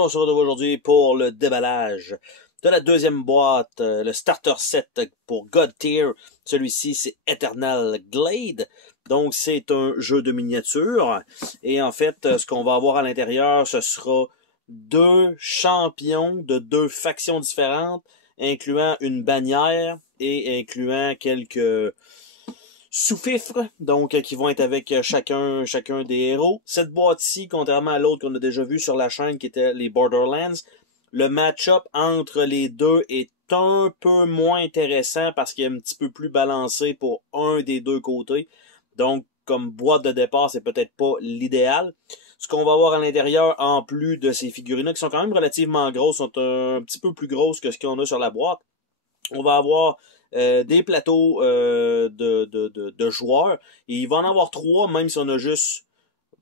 monde, on se retrouve aujourd'hui pour le déballage de la deuxième boîte, le starter set pour God Tier. Celui-ci, c'est Eternal Glade. Donc, c'est un jeu de miniature. Et en fait, ce qu'on va avoir à l'intérieur, ce sera deux champions de deux factions différentes, incluant une bannière et incluant quelques sous-fifres, donc qui vont être avec chacun des héros. Cette boîte-ci, contrairement à l'autre qu'on a déjà vu sur la chaîne qui était les Borderlands, le match-up entre les deux est un peu moins intéressant parce qu'il est un petit peu plus balancé pour un des deux côtés. Donc, comme boîte de départ, c'est peut-être pas l'idéal. Ce qu'on va avoir à l'intérieur, en plus de ces figurines-là, qui sont quand même relativement grosses, sont un petit peu plus grosses que ce qu'on a sur la boîte. On va avoir des plateaux de joueurs. Et il va en avoir 3, même si on a juste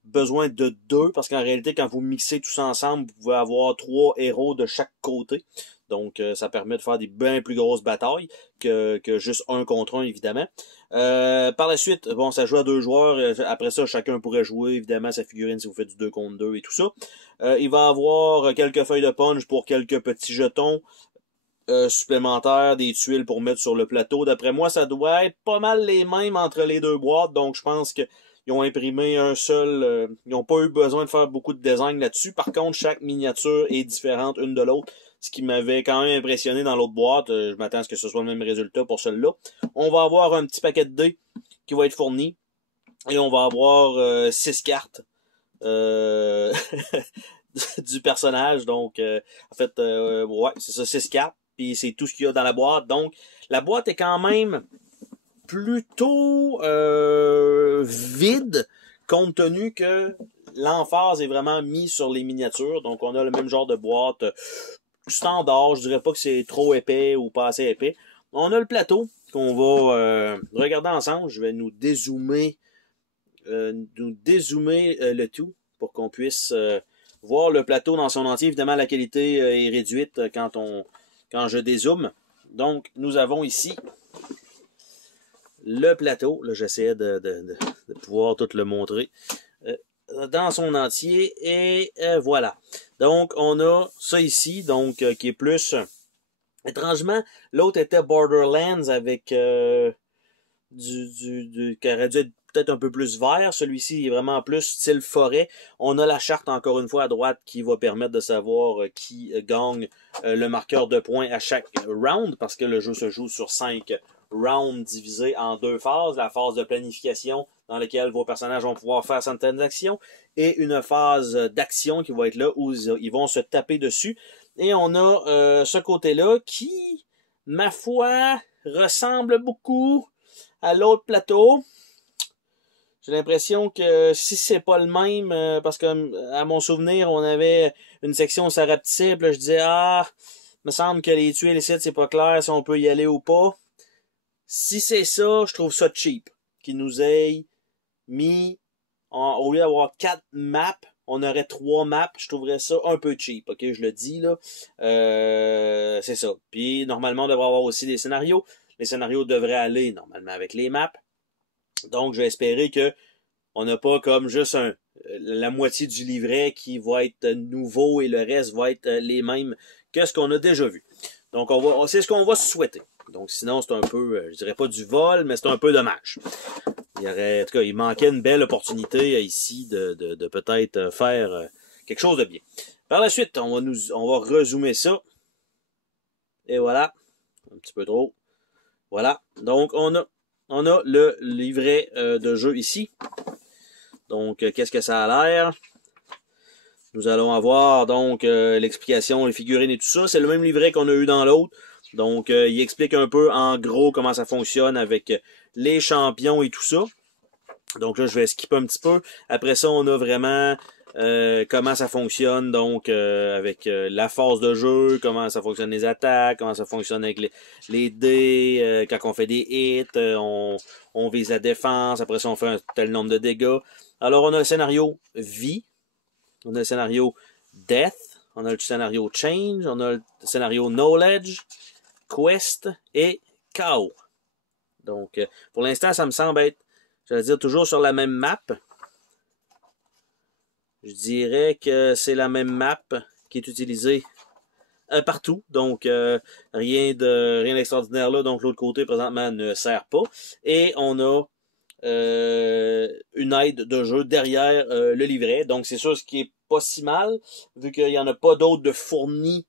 besoin de 2, parce qu'en réalité, quand vous mixez tout ça ensemble, vous pouvez avoir 3 héros de chaque côté. Donc, ça permet de faire des bien plus grosses batailles que juste un contre un, évidemment. Par la suite, bon, ça joue à 2 joueurs. Après ça, chacun pourrait jouer, évidemment, sa figurine si vous faites du 2 contre 2 et tout ça. Il va avoir quelques feuilles de punch pour quelques petits jetons supplémentaires, des tuiles pour mettre sur le plateau. D'après moi, ça doit être pas mal les mêmes entre les deux boîtes. Donc, je pense que ils ont imprimé un seul. Ils n'ont pas eu besoin de faire beaucoup de design là-dessus. Par contre, chaque miniature est différente une de l'autre. Ce qui m'avait quand même impressionné dans l'autre boîte. Je m'attends à ce que ce soit le même résultat pour celle-là. On va avoir un petit paquet de dés qui va être fourni. Et on va avoir 6 cartes du personnage. Donc, en fait, ouais, c'est ça, 6 cartes. Puis c'est tout ce qu'il y a dans la boîte. Donc, la boîte est quand même plutôt vide, compte tenu que l'emphase est vraiment mise sur les miniatures. Donc, on a le même genre de boîte standard. Je dirais pas que c'est trop épais ou pas assez épais. On a le plateau qu'on va regarder ensemble. Je vais nous dézoomer, le tout pour qu'on puisse voir le plateau dans son entier. Évidemment, la qualité est réduite quand je dézoome. Donc, nous avons ici le plateau. Là, j'essayais de pouvoir tout le montrer dans son entier. Et voilà. Donc, on a ça ici, donc qui est plus... étrangement, l'autre était Borderlands avec qui aurait dû être peut-être un peu plus vert. Celui-ci est vraiment plus style forêt. On a la charte encore une fois à droite qui va permettre de savoir qui gagne le marqueur de points à chaque round, parce que le jeu se joue sur 5 rounds divisés en 2 phases. La phase de planification dans laquelle vos personnages vont pouvoir faire certaines actions, et une phase d'action qui va être là où ils vont se taper dessus. Et on a ce côté-là qui, ma foi, ressemble beaucoup à l'autre plateau. J'ai l'impression que si c'est pas le même, parce que à mon souvenir, on avait une section où ça rapetissait, puis là je disais, me semble que les tuiles ici, c'est pas clair si on peut y aller ou pas. Si c'est ça, je trouve ça cheap. Qu'ils nous aient mis, au lieu d'avoir 4 maps, on aurait 3 maps. Je trouverais ça un peu cheap, ok, je le dis là. C'est ça. Puis normalement, on devrait avoir aussi des scénarios. Les scénarios devraient aller normalement avec les maps. Donc, je vais espérer que on n'a pas comme juste la moitié du livret qui va être nouveau et le reste va être les mêmes que ce qu'on a déjà vu. Donc, c'est ce qu'on va souhaiter. Donc, sinon, c'est un peu, je dirais pas du vol, mais c'est un peu dommage. En tout cas, il manquait une belle opportunité ici de peut-être faire quelque chose de bien. Par la suite, on va rezoomer ça. Et voilà. Un petit peu trop. Voilà. Donc, on a le livret de jeu ici. Donc, qu'est-ce que ça a l'air? Nous allons avoir donc l'explication, les figurines et tout ça. C'est le même livret qu'on a eu dans l'autre. Donc, il explique un peu en gros comment ça fonctionne avec les champions et tout ça. Donc là, je vais skipper un petit peu. Après ça, on a vraiment comment ça fonctionne, donc avec la phase de jeu, comment ça fonctionne les attaques, comment ça fonctionne avec les dés, quand on fait des hits, on vise la défense, après ça on fait un tel nombre de dégâts. Alors on a le scénario vie, on a le scénario death, on a le scénario change, on a le scénario knowledge, quest et chaos. Donc pour l'instant ça me semble être, j'allais dire, toujours sur la même map. Je dirais que c'est la même map qui est utilisé partout. Donc, rien d'extraordinaire là. Donc, l'autre côté, présentement, ne sert pas. Et on a une aide de jeu derrière le livret. Donc, c'est sûr, ce qui est pas si mal, vu qu'il n'y en a pas d'autres de fournis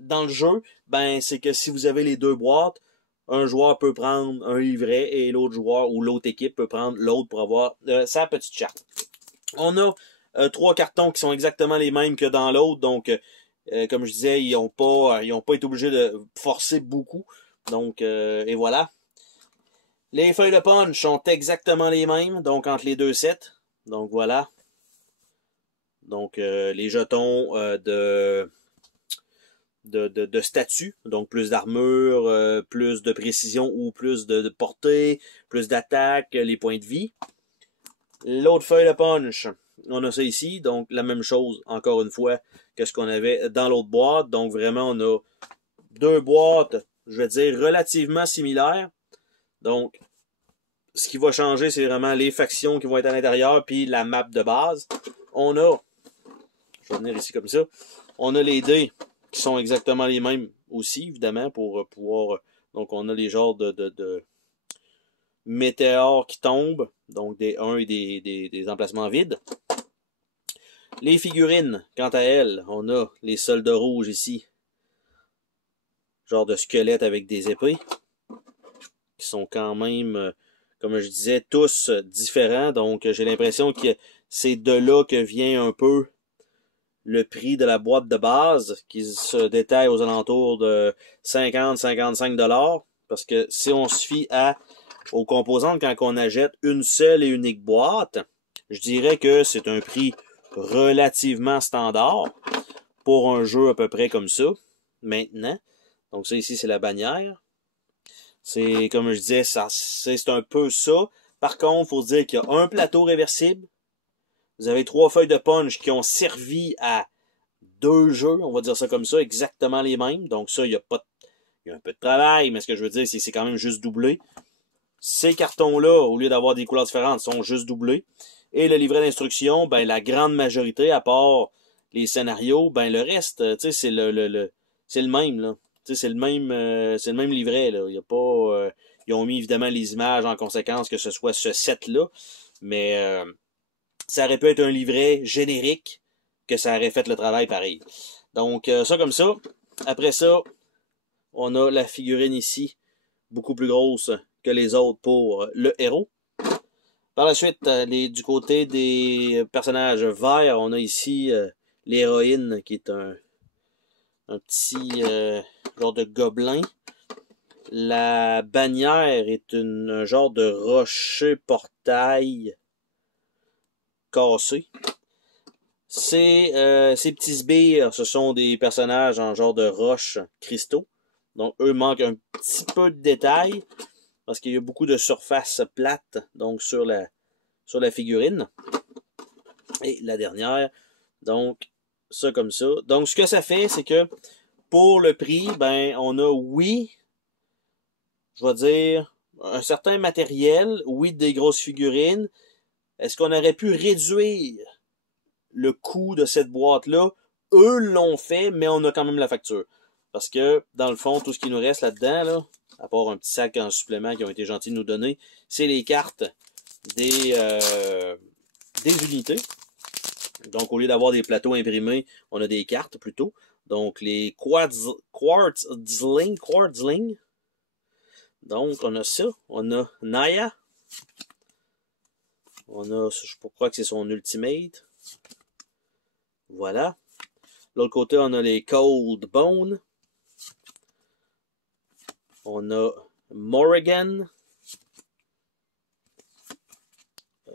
dans le jeu, ben, c'est que si vous avez les deux boîtes, un joueur peut prendre un livret et l'autre joueur ou l'autre équipe peut prendre l'autre pour avoir sa petite charte. On a 3 cartons qui sont exactement les mêmes que dans l'autre. Donc, comme je disais, ils ont pas été obligés de forcer beaucoup. Donc, et voilà. Les feuilles de punch sont exactement les mêmes, donc entre les deux sets. Donc, voilà. Donc, les jetons de statut, donc plus d'armure, plus de précision ou plus de portée, plus d'attaque, les points de vie. L'autre feuille de punch, on a ça ici, donc la même chose, encore une fois, que ce qu'on avait dans l'autre boîte. Donc vraiment, on a deux boîtes, je vais dire, relativement similaires. Donc, ce qui va changer, c'est vraiment les factions qui vont être à l'intérieur, puis la map de base. On a, je vais venir ici comme ça, on a les dés qui sont exactement les mêmes aussi, évidemment, pour pouvoir... Donc, on a les genres de météores qui tombent, donc des 1 et des emplacements vides. Les figurines, quant à elles, on a les soldats rouges ici, genre de squelettes avec des épées, qui sont quand même, comme je disais, tous différents. Donc, j'ai l'impression que c'est de là que vient un peu le prix de la boîte de base, qui se détaille aux alentours de 50-55 $. Parce que si on se fie aux composantes quand on achète une seule et unique boîte, je dirais que c'est un prix relativement standard pour un jeu à peu près comme ça, maintenant. Donc ça ici, c'est la bannière. C'est, comme je disais, c'est un peu ça. Par contre, il faut dire qu'il y a un plateau réversible. Vous avez 3 feuilles de punch qui ont servi à 2 jeux, on va dire ça comme ça, exactement les mêmes. Donc ça, il y a un peu de travail, mais ce que je veux dire, c'est que c'est quand même juste doublé. Ces cartons-là, au lieu d'avoir des couleurs différentes, sont juste doublés. Et le livret d'instruction, ben la grande majorité, à part les scénarios, ben le reste, tu sais, c'est c'est le même, là. Tu sais, c'est le même livret, là. Il y a pas, ils ont mis évidemment les images en conséquence que ce soit ce set-là, mais ça aurait pu être un livret générique que ça aurait fait le travail pareil. Donc, ça comme ça. Après ça, on a la figurine ici, beaucoup plus grosse que les autres pour le héros. Par la suite, du côté des personnages verts, on a ici l'héroïne qui est un petit genre de gobelin. La bannière est un genre de rocher portail cassé. Ces petits sbires, ce sont des personnages en genre de roche cristaux. Donc, eux manquent un petit peu de détails parce qu'il y a beaucoup de surface plate donc sur la figurine. Et la dernière, donc, ça comme ça. Donc, ce que ça fait, c'est que pour le prix, ben, on a, oui, je vais dire, un certain matériel, oui, des grosses figurines. Est-ce qu'on aurait pu réduire le coût de cette boîte-là? Eux l'ont fait, mais on a quand même la facture. Parce que, dans le fond, tout ce qui nous reste là-dedans, là, à part un petit sac en supplément qui ont été gentils de nous donner, c'est les cartes des unités. Donc, au lieu d'avoir des plateaux imprimés, on a des cartes plutôt. Donc, les Quartzling. Donc, on a ça. On a Naya. On a, je crois que c'est son Ultimate. Voilà. De l'autre côté, on a les Cold Bone. On a Morrigan.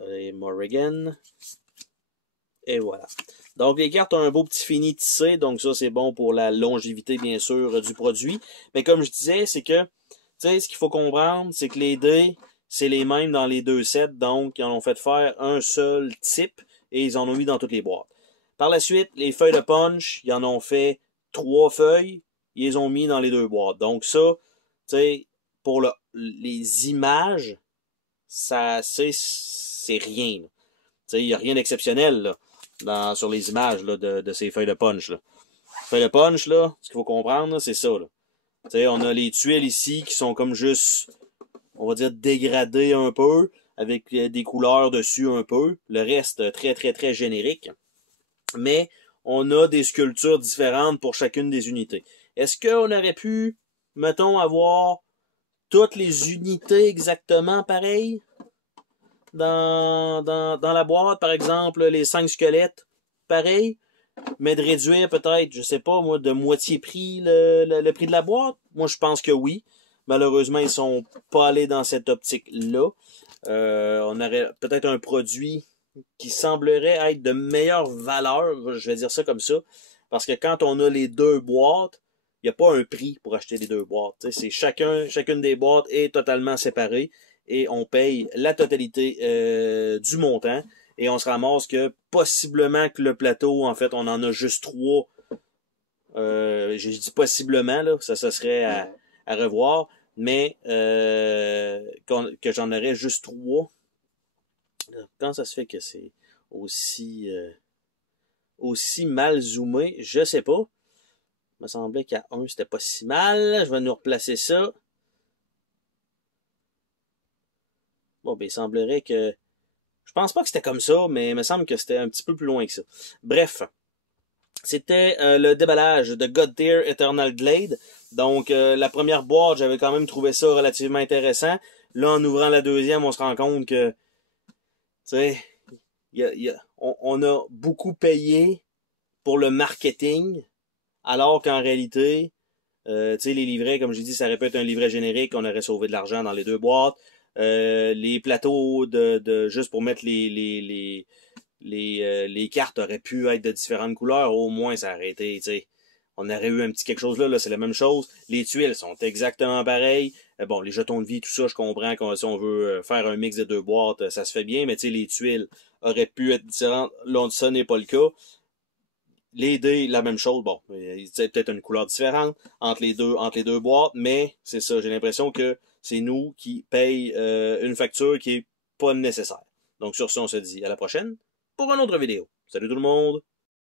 Et Morrigan. Et voilà. Donc, les cartes ont un beau petit fini tissé. Donc, ça, c'est bon pour la longévité, bien sûr, du produit. Mais comme je disais, c'est que, tu sais, ce qu'il faut comprendre, c'est que les dés, c'est les mêmes dans les deux sets. Donc, ils en ont fait faire un seul type et ils en ont mis dans toutes les boîtes. Par la suite, les feuilles de punch, ils en ont fait 3 feuilles. Ils les ont mis dans les 2 boîtes. Donc, ça, tu sais, pour les images, ça, c'est rien. Tu sais, il n'y a rien d'exceptionnel, là. Sur les images là, de ces feuilles de punch. Là. Fait le punch, là, ce qu'il faut comprendre, c'est ça, là. T'sais, on a les tuiles ici qui sont comme juste, on va dire, dégradées un peu, avec des couleurs dessus un peu. Le reste, très, très, très générique. Mais on a des sculptures différentes pour chacune des unités. Est-ce qu'on aurait pu, mettons, avoir toutes les unités exactement pareilles dans la boîte, par exemple, les 5 squelettes, pareil, mais de réduire peut-être, je sais pas, moi, de moitié prix le prix de la boîte? Moi, je pense que oui. Malheureusement, ils sont pas allés dans cette optique-là. On aurait peut-être un produit qui semblerait être de meilleure valeur, je vais dire ça comme ça, parce que quand on a les deux boîtes, il n'y a pas un prix pour acheter les deux boîtes. C'est chacune des boîtes est totalement séparée et on paye la totalité du montant et on se ramasse que possiblement que le plateau, en fait, on en a juste 3. Je dis possiblement, là, ça serait à revoir, mais que j'en aurais juste 3. Quand ça se fait que c'est aussi mal zoomé, je sais pas. Il me semblait qu'à 1, c'était pas si mal. Je vais nous replacer ça. Bon, ben, il semblerait que... Je pense pas que c'était comme ça, mais il me semble que c'était un petit peu plus loin que ça. Bref, c'était le déballage de God Tier Eternal Glade. Donc, la première boîte, j'avais quand même trouvé ça relativement intéressant. Là, en ouvrant la deuxième, on se rend compte que, tu sais, on a beaucoup payé pour le marketing, alors qu'en réalité, tu sais, les livrets, comme j'ai dit, ça aurait pu être un livret générique, on aurait sauvé de l'argent dans les deux boîtes. Les plateaux juste pour mettre les cartes auraient pu être de différentes couleurs, au moins ça aurait été, tu sais. On aurait eu un petit quelque chose là, c'est la même chose. Les tuiles sont exactement pareilles. Bon, les jetons de vie, tout ça, je comprends que si on veut faire un mix de deux boîtes, ça se fait bien, mais tu sais, les tuiles auraient pu être différentes. Là, ça n'est pas le cas. Les dés, la même chose. Bon, c'est peut-être une couleur différente entre les deux boîtes, mais c'est ça, j'ai l'impression que c'est nous qui payons une facture qui est pas nécessaire. Donc sur ça, on se dit à la prochaine pour une autre vidéo. Salut tout le monde!